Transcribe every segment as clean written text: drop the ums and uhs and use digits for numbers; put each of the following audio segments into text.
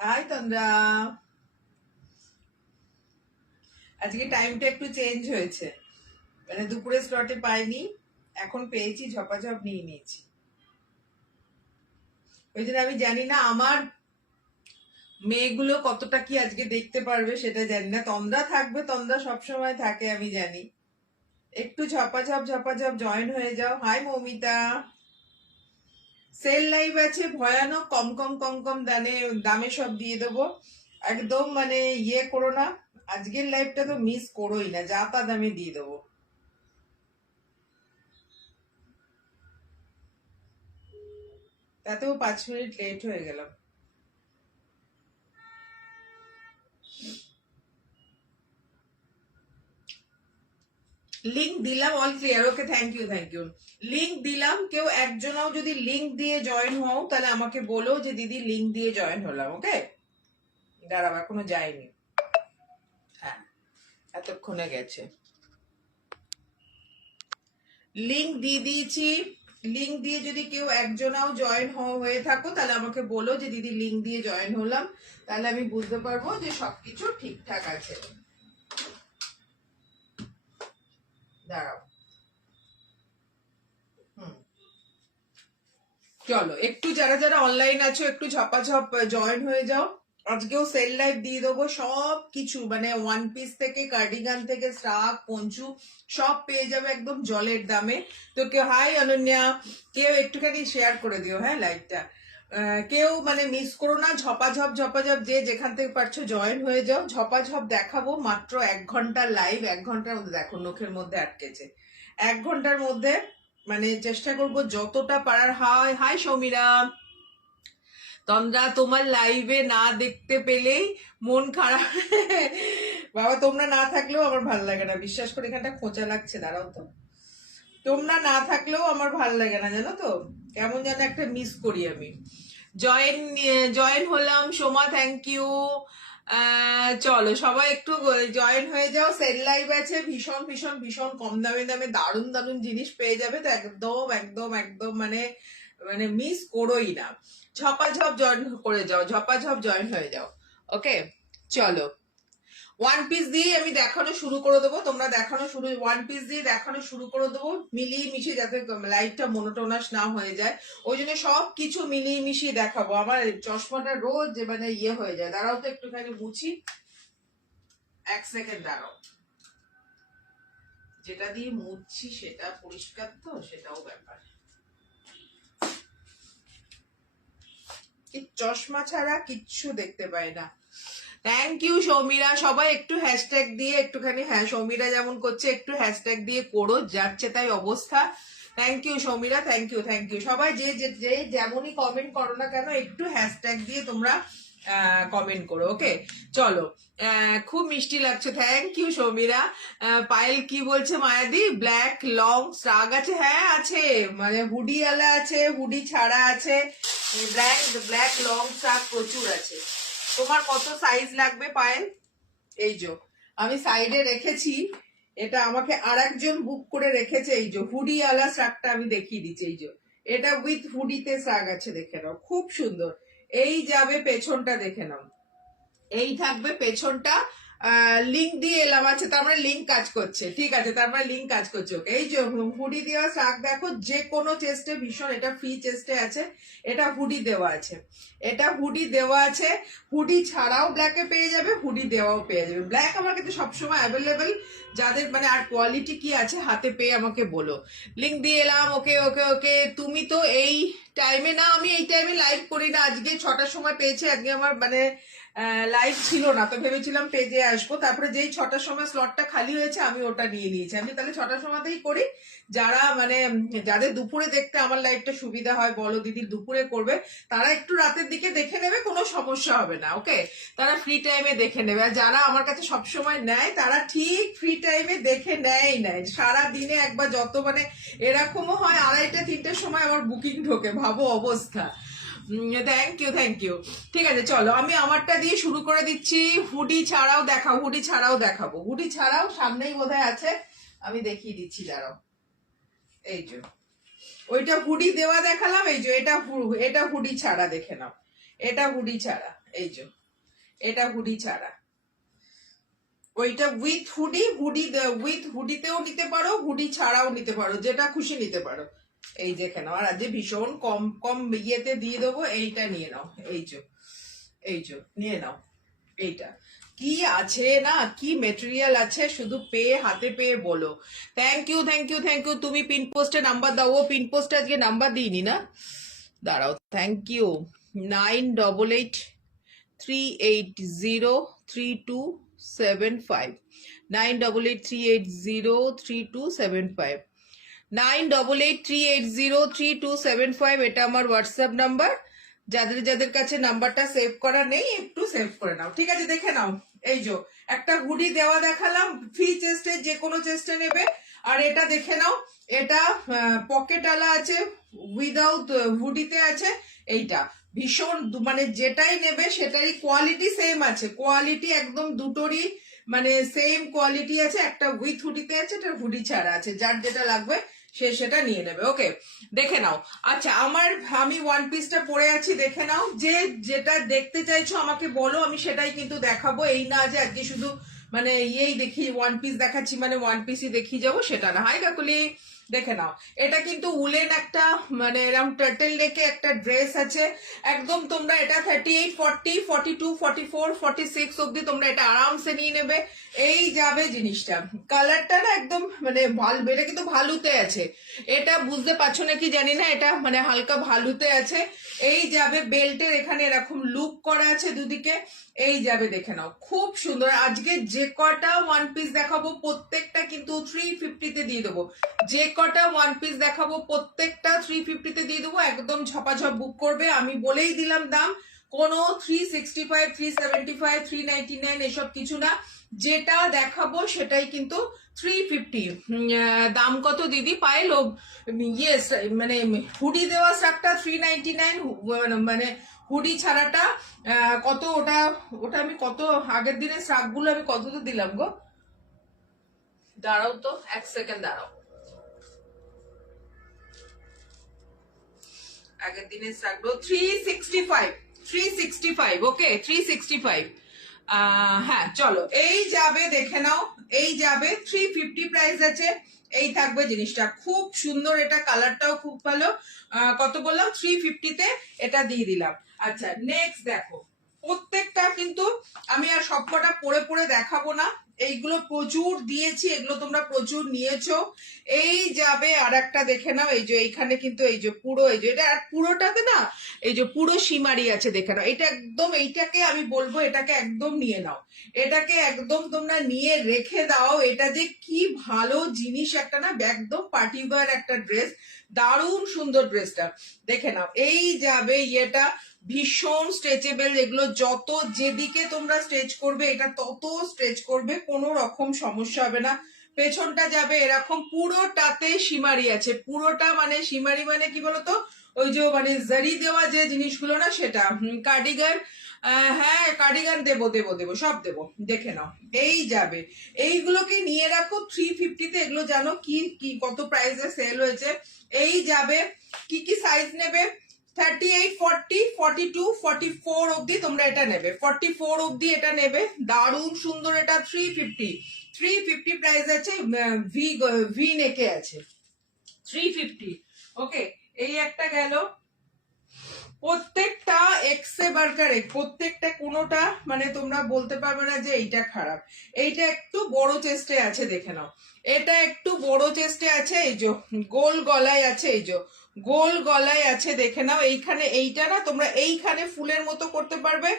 High তন্দ্রা, আজকে টাইমটা একটু চেঞ্জ হয়েছে, মানে দুপুরে স্লটে পাইনি, এখন পেয়েছি, ঝপাঝপ নিয়ে নিয়েছি। ওই জন্য আমি জানি না আমার মেয়েগুলো কতটা কি আজকে দেখতে পারবে সেটা জানি না। তন্দ্রা থাকবে, তন্দ্রা সবসময় থাকে আমি জানি। একটু ঝপাঝপ জয়েন হয়ে যাও। হাই মৌমিতা, সেল লাইভ আছে, ভয়ানক কম কম কম কম দামে সব দিয়ে দেবো, একদম মানে ইয়ে করো না। আজকের লাইভটা তো মিস করোই না, যা তা দামে দিয়ে দেবো। তাতেও 5 মিনিট লেট হয়ে গেলাম। লিংক দিলাম, all clear, okay, thank you thank you. Link দিলাম, কেউ একজনও যদি লিংক দিয়ে জয়েন হও তাহলে আমাকে বলো যে দিদি লিংক দিয়ে জয়েন হলাম। ওকে, দাঁড়াও, এখনো যায়নি। হ্যাঁ, এতক্ষণে গেছে। লিংক দিয়ে দিয়েছি, লিংক দিয়ে যদি কেউ একজনাও জয়েন হয়ে থাকো তাহলে আমাকে বলো যে দিদি লিংক দিয়ে জয়েন হলাম, তাহলে আমি বুঝতে পারবো যে সবকিছু ঠিকঠাক আছে। দাঁড়াও, চলো একটু যারা যারা অনলাইন আছো একটু ঝপাঝপ জয়েন হয়ে যাও। আজকেও সেল লাইভ দিয়ে দেবো, সব কিছু মানে ওয়ান পিস থেকে কার্ডিগান থেকে স্টাফ পঞ্চু সব পেয়ে যাবে একদম জলের দামে। তো কেউ, হাই অনন্যা, কেউ একটুখানি শেয়ার করে দিও হ্যাঁ লাইভটা, কেউ মানে মিস করো না। ঝপাঝপ যে যেখান থেকে পারছো জয়েন হয়ে যাও। ঝপাঝপ দেখাবো, মাত্র 1 ঘন্টার লাইভ, 1 ঘন্টার মধ্যে দেখো নখের মধ্যে আটকেছে, 1 ঘন্টার মধ্যে মানে চেষ্টা করব যতটা পারার। হাই হাই সৌমিরা, তন্দ্রা তোমার লাইভে না দেখতে পেলেই মন খারাপ। বাবা তোমরা না থাকলেও আমার ভাল লাগে না, বিশ্বাস করে, এখানটা খোঁচা লাগছে, দাঁড়াও তো। তোমরা না থাকলেও আমার ভাল লাগে না, জানো তো, কেমন যেন একটা মিস করি আমি। জয়েন হলাম সোমা, থ্যাংক ইউ। চলো সবাই একটু জয়েন হয়ে যাও, সেল লাইভ আছে, ভীষণ ভীষণ ভীষণ কম দামে দামে দারুণ দারুণ জিনিস পেয়ে যাবে। তো একদম একদম একদম মানে মানে মিস করোই না, ঝপাঝপ জয়েন করে যাও, ঝপাঝপ জয়েন হয়ে যাও। ওকে, চলো ওয়ান পিস দিয়ে আমি দেখানো শুরু করে দেবো, তোমরা দেখানো শুরু, ওয়ান পিস দিয়ে দেখানো শুরু করে দেবো, মিলিয়ে মিশিয়ে, যাতে লাইভটা মনোটোনাস না হয়ে যায়, ওই জন্য সব কিছু মিলিয়ে মিশিয়ে দেখাবো। আমার চশমাটা রোজ মানে ইয়ে হয়ে যায়, দাঁড়াও তো একটুখানি মুছি, 1 সেকেন্ড দাঁড়াও। যেটা দিয়ে মুছছি সেটা পরিষ্কার তো, সেটাও ব্যাপার, চশমা ছাড়া কিচ্ছু দেখতে পাই না। থ্যাংক ইউ সৌমিরা, সবাই একটু হ্যাশট্যাগ দিয়ে একটুখানি, হ্যাঁ সৌমিরা যেমন করছে একটু হ্যাশট্যাগ দিয়ে করো, যাচ্ছে তাই অবস্থা। Thank you Soumira, thank you thank you. সবাই যে যে যেমনই কমেন্ট করো না কেন একটু হ্যাশট্যাগ দিয়ে তোমরা কমেন্ট করো। ওকে, চলো, খুব মিষ্টি লাগছে, থ্যাংক ইউ সৌমিরা। পায়েল কি বলছে মায়াদি, ব্ল্যাক লং স্ট্রাগ আছে? হ্যাঁ আছে, মানে হুডি আলা আছে, হুডি ছাড়া আছে, ব্ল্যাক লং স্ট্রাগ প্রচুর আছে। তোমার কত সাইজ লাগবে পায়েল? এই যে আমি সাইডে রেখেছি, এটা আমাকে আরেকজন বুক করে রেখেছে, এই যে হুডি আলা শার্টটা আমি দেখিয়ে দিচ্ছি, এই যে এটা উইথ হুডিতে শার্ট আছে, দেখে নাও, খুব সুন্দর। এই যাবে পেছনটা, দেখে নাও, এই থাকবে পেছনটা, লিঙ্ক দিয়ে এলাম। আচ্ছা, তার মানে লিঙ্ক কাজ করছে, ঠিক আছে, তার মানে লিঙ্ক কাজ করছে। ওকে, এই যে হুডি দেওয়া শাক দেখো, যে কোনো চেস্টে ভীষণ, এটা ফ্রি চেস্টে আছে, এটা হুডি দেওয়া আছে, এটা হুডি দেওয়া আছে। হুডি ছাড়াও ব্ল্যাকে পেয়ে যাবে, হুডি দেওয়াও পেয়ে যাবে। ব্ল্যাক আমার কিন্তু সবসময় অ্যাভেলেবেল, যাদের মানে, আর কোয়ালিটি কি আছে হাতে পেয়ে আমাকে বলো। লিঙ্ক দিয়ে এলাম। ওকে ওকে ওকে, তুমি তো এই টাইমে না, আমি এই টাইমে লাইভ করি না। আজকে 6টার সময় পেয়েছি, আজকে আমার মানে লাইভ ছিল না, তো ভেবেছিলাম পেজে আসবো, তারপরে যেই 6টার সময় স্লটটা খালি হয়েছে আমি ওটা নিয়ে নিয়েছি। আমি তাহলে 6টার সময়তেই করি। যারা মানে যাদের দুপুরে দেখতে আমার লাইভটা সুবিধা হয়, বলো দিদির দুপুরে করবে, তারা একটু রাতের দিকে দেখে নেবে, কোনো সমস্যা হবে না। ওকে, তারা ফ্রি টাইমে দেখে নেবে। আর যারা আমার কাছে সবসময় নেয়, তারা ঠিক ফ্রি টাইমে দেখে নেয়। সারা দিনে একবার, যত মানে এরকমও হয় 2:30 3টের সময় আমার বুকিং ঢোকে, ভাবো অবস্থা। Thank you thank you. ঠিক আছে, চলো আমি আমারটা দিয়ে শুরু করে দিচ্ছি। হুডি ছাড়াও দেখাও, হুডি ছাড়াও দেখাবো, হুডি ছাড়াও সামনেই বোধহয় আছে, আমি দেখিয়ে দিচ্ছি, দাঁড়াও। এই যে ওইটা হুডি দেওয়া দেখালাম, এই যে এটা হুডি ছাড়া, দেখে নাও, এটা হুডি ছাড়া, এই যে এটা হুডি ছাড়া। ওইটা উইথ হুডি, উইথ হুডিতেও নিতে পারো, হুডি ছাড়াও নিতে পারো, যেটা খুশি নিতে পারো। এই দেখে নাও, আর আজ ভীষণ কম কম ইয়েতে দিয়ে দেবো, এইটা নিয়ে নাও, এই যে নিয়ে নাও। এইটা কি আছে না, কি মেটেরিয়াল আছে, শুধু পেয়ে হাতে পেয়ে বলো। Thank you thank you thank you. তুমি পিন পোস্টে নাম্বার দাও। ও পিন পোস্টে আজকে নাম্বার দিইনি না, দাঁড়াও। Thank you. 9883803275, 9883803275, 9883803275, এটা আমার হোয়াটসঅ্যাপ নাম্বার। যাদের যাদের কাছে নাম্বারটা সেভ করা নেই, একটু সেভ করে নাও, ঠিক আছে? দেখে নাও, এই যে একটা হুডি দেওয়া দেখালাম, ফ্রি চেস্টে, যে কোনো চেস্টে নেবে। আর এটা দেখে নাও, এটা পকেট আলা আছে, উইদাউট হুডিতে আছে। এইটা ভীষণ মানে যেটাই নেবে সেটারই কোয়ালিটি সেম আছে, কোয়ালিটি একদম দুটোরই মানে সেম কোয়ালিটি আছে। একটা উইথ হুডিতে আছে, একটা হুডি ছাড়া আছে, যার যেটা লাগবে সে সেটা নিয়ে নেবে। ওকে, দেখে নাও। আচ্ছা, আমি ওয়ান পিসটা পরে আছি, দেখে নাও। যে যেটা দেখতে চাইছো আমাকে বলো, আমি সেটাই কিন্তু দেখাবো। এই না যে আজকে শুধু মানে ইয়েই দেখি, ওয়ান পিস দেখাচ্ছি মানে ওয়ান পিসই দেখিয়ে যাবো, সেটা না। হাই কাকুলি, দেখে নাও, এটা কিন্তু উলেন একটা মানে এরকম টার্টেল নেকে একটা ড্রেস আছে। একদম তোমরা এটা 38 40 42 44 46 অব্দি তোমরা এটা আরামসে নিয়ে নেবে। এই যাবে জিনিসটা, কালারটা না একদম মানে ভালো, এটা কিন্তু ভালুতে আছে। এটা বুঝতে পারছো নাকি জানি না, এটা মানে হালকা ভালুতে আছে। এই যাবে বেল্টের এখানে এরকম লুক করা আছে দুদিকে। এই যাবে, দেখে নাও, খুব সুন্দর। আজকে যে কটা ওয়ান পিস দেখাবো প্রত্যেকটা কিন্তু 350-তে দিয়ে দেবো। যে কটা ওয়ান পিস দেখাবো প্রত্যেকটা 350-তে দিয়ে দেবো। একদম ঝপাঝপ বুক করবে, আমি বলেই দিলাম দাম। কোনো 365 375 399 এসব কিছু না, যেটা দেখাবো সেটাই কিন্তু 350। দাম কত দিদি পাইলো? ইয়েস, মানে হুডি দেওয়া শাকটা 399, মানে হুডি ছাড়াটা কত? ওটা ওটা আমি কত আগের দিনের শাকগুলো আমি কত তো দিলাম গো, দাঁড়াও তো এক সেকেন্ড, দাঁড়াও। আগের দিনের শাকগুলো 365, 365। ওকে, 365। হ্যাঁ, চলো, এই যাবে, দেখে নাও, এই যাবে 350 প্রাইস আছে। এই থাকবে জিনিসটা, খুব সুন্দর, এটা কালারটাও খুব ভালো। কত বললাম? 350-তে এটা দিয়ে দিলাম। আচ্ছা, নেক্সট দেখো, প্রত্যেকটা কিন্তু আমি আর সবকটা পরে পরে দেখাবো না, এইগুলো প্রচুর দিয়েছি, এগুলো তোমরা প্রচুর নিয়েছো। এই যাবে আর একটা, দেখে নাও, এই যে এইখানে কিন্তু এই যে পুরো, এই যে এটা আর পুরোটাতে না, এই যে পুরো সীমারি আছে, দেখে নাও। এটা একদম, এইটাকে আমি বলবো এটাকে একদম নিয়ে নাও, এটাকে একদম তোমরা নিয়ে রেখে দাও। এটা যে কি ভালো জিনিস একটা না, একদম পার্টি ওয়্যার একটা ড্রেস, দারুণ সুন্দর ড্রেসটা, দেখে নাও। এই যাবে ইয়েটা ভীষণ স্ট্রেচেবল, এগুলো যত যেদিকে তোমরা স্ট্রেচ করবে এটা তত স্ট্রেচ করবে, কোনো রকম সমস্যা হবে না। পেছনটা যাবে এরকম, পুরোটাতে সীমারি আছে, পুরোটা মানে সীমারি মানে কি বলতো, ওই যে মানে জারি দেওয়া যে জিনিসগুলো না, সেটা। কার্ডিগান, হ্যাঁ কার্ডিগান দেবো দেবো দেবো, সব দেবো, দেখে নাও। এই যাবে, এইগুলোকে নিয়ে রাখো 350-তে, এগুলো জানো কি কি কত প্রাইসে সেল হয়েছে। এই যাবে, কি কি সাইজ নেবে? 38, 40, 42, 44 অবধি তোমরা এটা নেবে, 44 অবধি এটা নেবে। দারুণ সুন্দর, এটা 350, 350 প্রাইস আছে। ভি ভি নেকে আছে 350। ওকে, এই একটা গেল। প্রত্যেকটা এক্সে বার্কার, প্রত্যেকটা কোনোটা মানে তোমরা বলতে পারবে না যে এইটা খারাপ। এইটা একটু বড় চেস্টে আছে, দেখে নাও। এটা একটু বড় চেস্টে আছে, এই যে গোল গলায় আছে, এই যে গোল গলায় আছে, দেখে নাও। এইখানে এইটা না তোমরা এইখানে ফুলের মতো করতে পারবে,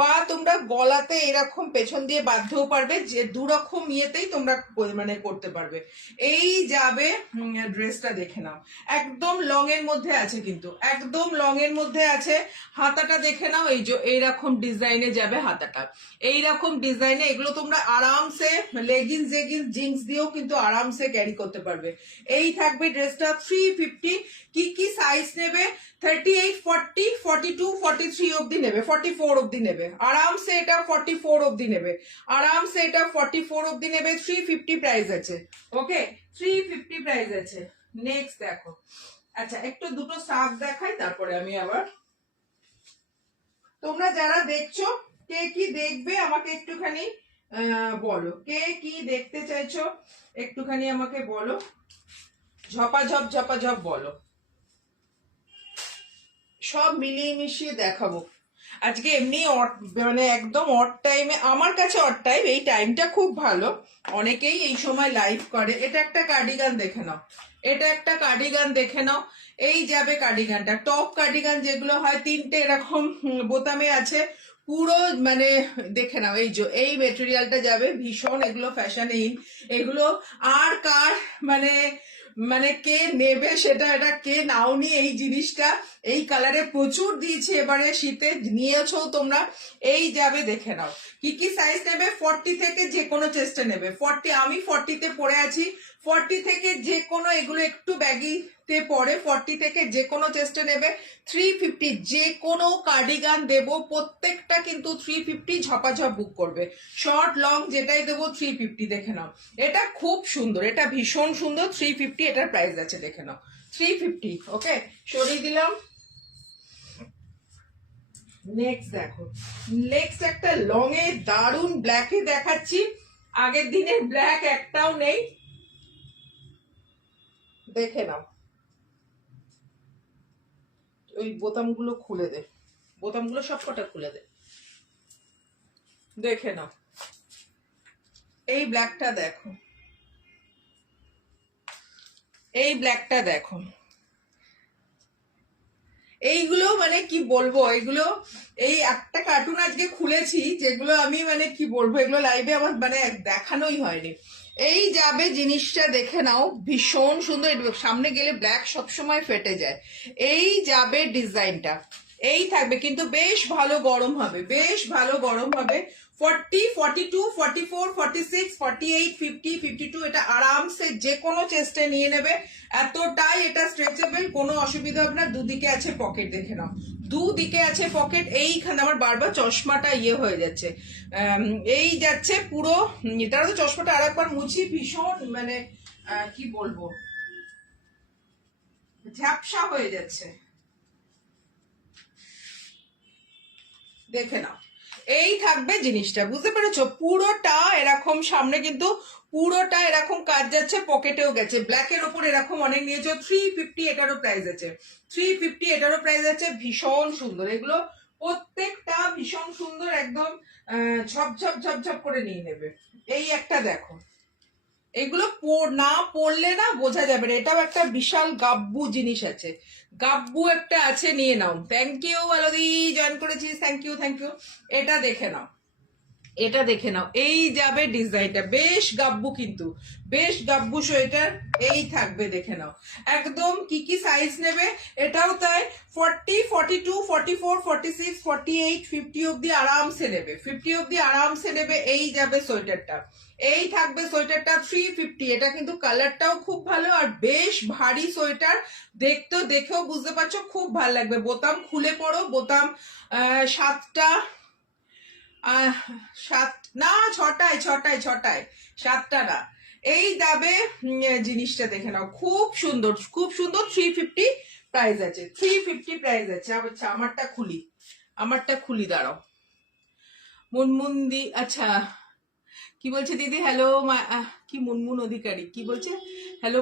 বা তোমরা গলাতে এরকম পেছন দিয়ে বাঁধতেও পারবে, যে দুরকম ইয়েতেই তোমরা মানে করতে পারবে। এই যাবে ড্রেসটা, দেখে নাও। একদম লং এর মধ্যে আছে, কিন্তু একদম লং এর মধ্যে আছে। হাতাটা দেখে নাও, এই যে এইরকম ডিজাইনে যাবে হাতাটা, এইরকম ডিজাইনে। এগুলো তোমরা আরামসে লেগিংস জেগিংস জিন্স দিয়েও কিন্তু আরামসে ক্যারি করতে পারবে। এই থাকবে ড্রেসটা 350। কি কি সাইজ নেবে? 38, 40, 42, 43 অবধি নেবে, 44 অবধি নেবে আরামসে। এটা 44 অবধি নেবে আরামসে, এটা 44 অবধি নেবে। 350 প্রাইস আছে। ওকে, 350 প্রাইস আছে। নেক্সট দেখো। আচ্ছা, একটু দুটো শাক দেখাই, তারপরে আমি আবার। তোমরা যারা দেখছো, কে কি দেখবে আমাকে একটুখানি বলো, কে কি দেখতে চাইছো একটুখানি আমাকে বলো, ঝপাঝপ ঝপাঝপ বলো। সব মিলিয়ে মিশিয়ে দেখাবো আজকে। এমনি মানে একদম অড টাইমে, আমার কাছে অড টাইম, এই টাইমটা খুব ভালো। অনেকেই এই সময় লাইভ করে। এটা একটা কার্ডিগান দেখে নাও, এটা একটা কার্ডিগান দেখে নাও। এই যাবে কার্ডিগানটা, টপ কার্ডিগান যেগুলো হয়, তিনটে এরকম বোতামে আছে পুরো, মানে দেখে নাও। এই যে এই মেটেরিয়ালটা যাবে ভীষণ, এগুলো ফ্যাশনে, এগুলো আর কার মানে মানে কে নেবে সেটা, এটা কে নাওনি এই জিনিসটা। এই কালারে প্রচুর দিয়েছে এবারে শীতে, নিয়েছো তোমরা। এই যাবে, দেখে নাও। কি কি সাইজ নেবে? 40 থেকে যে কোনো চেষ্টা নেবে। 40, আমি 40-তে পরে আছি। 40 থেকে যে কোনো, এগুলো একটু ব্যাগিতে পরে, 40 থেকে যে কোনো চেষ্টা নেবে। 350 যে কোনো কার্ডিগান দেব, প্রত্যেকটা কিন্তু 350 ঝপাঝপ বুক করবে। শর্ট লং যেটাই দেবো 350, দেখে নাও। এটা খুব সুন্দর, এটা ভীষণ সুন্দর। 350 এটার প্রাইস আছে, দেখে নাও 350। ওকে, সরিয়ে দিলাম। নেক্সট দেখো, নেক্সট একটা লং এ দারুন ব্ল্যাকে দেখাচ্ছি। আগের দিনের ব্ল্যাক একটাও নেই, দেখে নাও। ওই বোতামগুলো খুলে দে, বোতামগুলো সবকটা খুলে দে, দেখে নাও। এই ব্ল্যাকটা দেখো, এই ব্ল্যাকটা দেখো। এইগুলো মানে কি বলবো, এগুলো এই একটা কার্টুন আজকে খুলেছি, যেগুলো আমি মানে কি বলবো, এগুলো লাইভে আমার মানে দেখানোই হয়নি। এই যাবে জিনিসটা, দেখে নাও, ভীষণ সুন্দর। সামনে গেলে ব্ল্যাক সবসময় ফেটে যায়। এই যাবে ডিজাইনটা, এই থাকবে, কিন্তু বেশ ভালো গরম হবে, বেশ ভালো গরম হবে। 40, 42, 44, 46, 48, 50, 52 এটা আরামসে যে কোনো চেস্টে নিয়ে নেবে। এতটাই এটা স্ট্রেচেবল, কোনো অসুবিধা হবে না। দুদিকে আছে পকেট, দেখে নাও, দুদিকে আছে পকেট। এইখানে আমার বারবার চশমাটা ইয়ে হয়ে যাচ্ছে, এই যাচ্ছে পুরো। এটারও তো চশমাটা আরেকবার মুছি, ভীষণ মানে কি বলবো, ঝাপসা হয়ে যাচ্ছে, দেখে নাও। এই থাকবে জিনিসটা, বুঝতে পেরেছো? পুরোটা এরকম, সামনে কিন্তু পুরোটা এরকম কাজ যাচ্ছে, পকেটেও গেছে। ব্ল্যাকের ওপর এরকম অনেক নিয়েছো। 350 এটারও প্রাইস আছে, 350 এটারও প্রাইস আছে। ভীষণ সুন্দর এগুলো, প্রত্যেকটা ভীষণ সুন্দর, একদম ঝপঝপ ঝপঝপ করে নিয়ে নেবে। এই একটা দেখো, এগুলো না পড়লে না বোঝা যাবে না। এটাও একটা বিশাল গাব্বু জিনিস আছে, গাব্বু একটা আছে, নিয়ে নাও। থ্যাংক ইউ আলোদি, জয়েন করেছিস, থ্যাংক ইউ থ্যাংক ইউ। এটা দেখে নাও, এটা দেখে নাও। এই যাবে ডিজাইনটা, বেশ গাব্বু, কিন্তু বেশ গাব্বু সোয়েটার। এই থাকবে, দেখে নাও। একদম কি কি সাইজ নেবে এটাও তাই। 40, 42, 44, 46, 48, 50 অব্দি আরামসে নেবে, 50 অব্দি আরামসে নেবে। এই যাবে সোয়েটারটা, এই থাকবে সোয়েটারটা 350। এটা কিন্তু কালারটাও খুব ভালো, আর বেশ ভারী সোয়েটার। দেখেও বুঝতে পারছো, খুব ভালো লাগবে। বোতাম খুলে পড়ো, বোতাম 7টা, সাত না, ছটায় ছটায় ছটায়, 7টা না। এই যাবে জিনিসটা, দেখে নাও, খুব সুন্দর খুব সুন্দর। 350 প্রাইস আছে, 350 প্রাইস আছে। আচ্ছা আমারটা খুলি দাঁড়াও। মুনমুন আচ্ছা কি বলছে দিদি, হ্যালো কি মুনমুন অধিকারী কি বলছে, হ্যালো